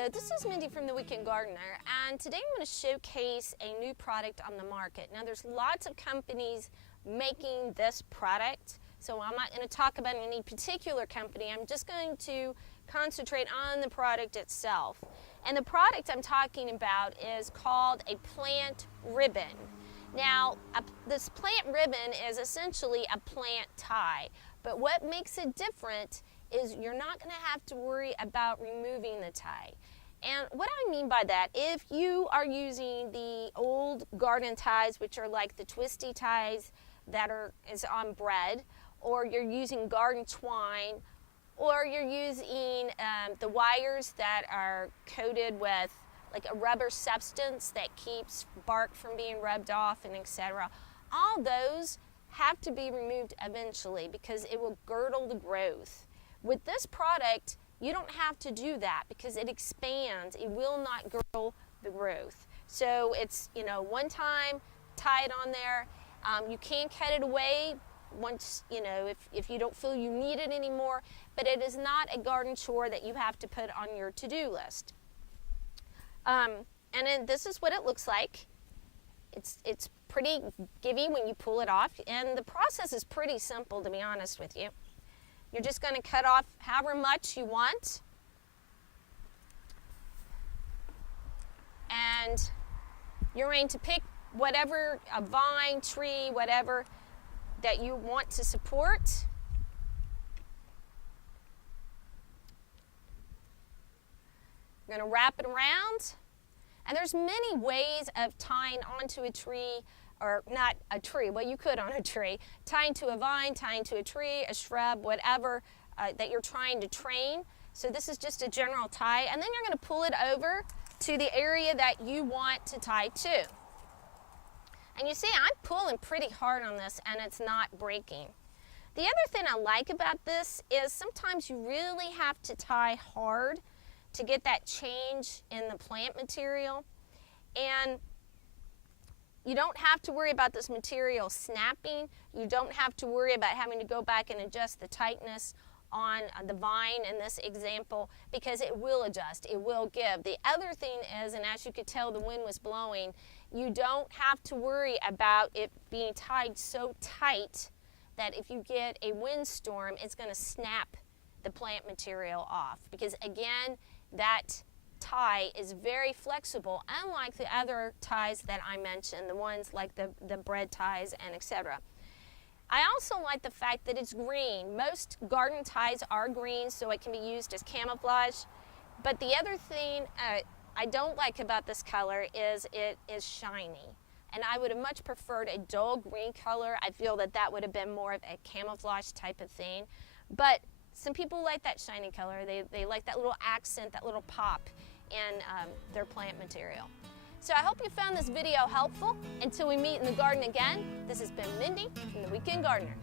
Hello, this is Mindy from The Weekend Gardener, and today I'm going to showcase a new product on the market. Now there's lots of companies making this product, so I'm not going to talk about any particular company. I'm just going to concentrate on the product itself. And the product I'm talking about is called a plant ribbon. Now, this plant ribbon is essentially a plant tie, but what makes it different is you're not going to have to worry about removing the tie. And what I mean by that, if you are using the old garden ties, which are like the twisty ties that is on bread, or you're using garden twine, or you're using the wires that are coated with like a rubber substance that keeps bark from being rubbed off and etc. All those have to be removed eventually because it will girdle the growth. With this product, you don't have to do that because it expands. It will not girdle the growth. So it's, one time, tie it on there. You can cut it away once, if you don't feel you need it anymore, but it is not a garden chore that you have to put on your to-do list. And then this is what it looks like. It's pretty givey when you pull it off, and the process is pretty simple, to be honest with you. You're just going to cut off however much you want, and you're going to pick whatever, a vine, tree, whatever that you want to support. You're going to wrap it around, and there's many ways of tying onto a tree, or not a tree, well you could on a tree, tying to a vine, tying to a tree, a shrub, whatever that you're trying to train. So this is just a general tie, and then you're going to pull it over to the area that you want to tie to. And you see I'm pulling pretty hard on this and it's not breaking. The other thing I like about this is sometimes you really have to tie hard to get that change in the plant material, and you don't have to worry about this material snapping. You don't have to worry about having to go back and adjust the tightness on the vine in this example, because it will adjust, it will give. The other thing is, and as you could tell the wind was blowing, you don't have to worry about it being tied so tight that if you get a windstorm, it's going to snap the plant material off, because again, that tie is very flexible, unlike the other ties that I mentioned, the ones like the bread ties and etc. I also like the fact that it's green. Most garden ties are green, so it can be used as camouflage. But the other thing I don't like about this color is it is shiny. And I would have much preferred a dull green color. I feel that that would have been more of a camouflage type of thing. But some people like that shiny color. They like that little accent, that little pop in their plant material. So I hope you found this video helpful. Until we meet in the garden again, this has been Mindy from The Weekend Gardener.